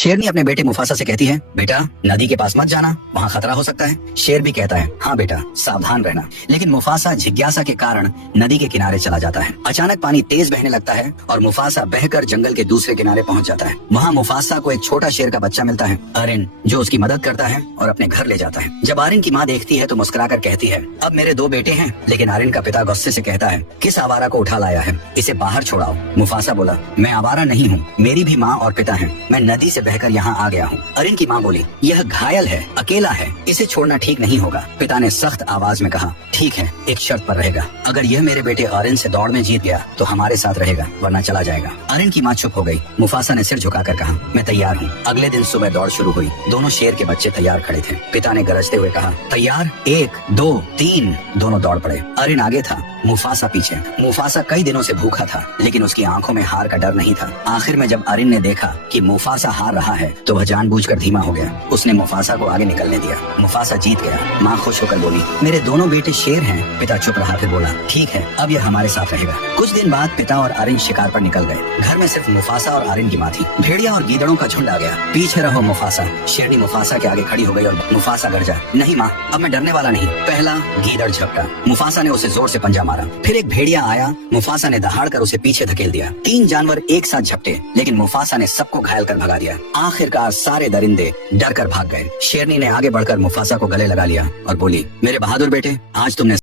शेरनी अपने बेटे मुफासा से कहती है, बेटा नदी के पास मत जाना, वहाँ खतरा हो सकता है। शेर भी कहता है, हाँ बेटा सावधान रहना। लेकिन मुफासा जिज्ञासा के कारण नदी के किनारे चला जाता है। अचानक पानी तेज बहने लगता है और मुफासा बहकर जंगल के दूसरे किनारे पहुँच जाता है। वहाँ मुफासा को एक छोटा शेर का बच्चा मिलता है, अरिन, जो उसकी मदद करता है और अपने घर ले जाता है। जब आरिन की माँ देखती है तो मुस्कुराकर कहती है, अब मेरे 2 बेटे हैं। लेकिन आरिन का पिता गुस्से से कहता है, किस आवारा को उठा लाया है, इसे बाहर छोड़ाओ। मुफासा बोला, मैं आवारा नहीं हूँ, मेरी भी माँ और पिता हैं, मैं नदी से बहकर यहाँ आ गया हूँ। अरिन की माँ बोली, यह घायल है, अकेला है, इसे छोड़ना ठीक नहीं होगा। पिता ने सख्त आवाज में कहा, ठीक है, एक शर्त पर रहेगा, अगर यह मेरे बेटे अरिन से दौड़ में जीत गया तो हमारे साथ रहेगा, वरना चला जाएगा। अरिन की माँ चुप हो गई। मुफासा ने सिर झुकाकर कहा, मैं तैयार हूँ। अगले दिन सुबह दौड़ शुरू हुई। दोनों शेर के बच्चे तैयार खड़े थे। पिता ने गरजते हुए कहा, तैयार, 1 2 3। दोनों दौड़ पड़े। अरिन आगे था, मुफासा पीछे। मुफासा कई दिनों से भूखा था, लेकिन उसकी आंखों में हार का डर नहीं था। आखिर में जब अरिन ने देखा कि मुफासा हार रहा है तो वह जानबूझकर धीमा हो गया। उसने मुफासा को आगे निकलने दिया। मुफासा जीत गया। माँ खुश होकर बोली, मेरे दोनों बेटे शेर हैं। पिता चुप रहा, फिर बोला, ठीक है, अब यह हमारे साथ रहेगा। कुछ दिन बाद पिता और अरिन शिकार पर निकल गए। घर में सिर्फ मुफासा और अरिन की माँ थी। भेड़िया और गीदड़ों का झुंड आ गया। पीछे रहो मुफासा। शेरनी मुफासा के आगे खड़ी हो गई और मुफासा गरजा, नहीं माँ, अब मैं डरने वाला नहीं। पहला गीदड़ झपटा, मुफासा ने उसे जोर से पंजा मारा। फिर एक भेड़िया आया, मुफासा ने दहाड़कर उसे पीछे धकेल दिया। 3 जानवर एक साथ झपटे, लेकिन मुफासा ने सबको घायल कर भगा दिया। आखिरकार सारे दरिंदे डर कर भाग गए। शेरनी ने आगे बढ़कर मुफासा को गले लगा लिया और बोली, मेरे बहादुर बेटे, आज तुमने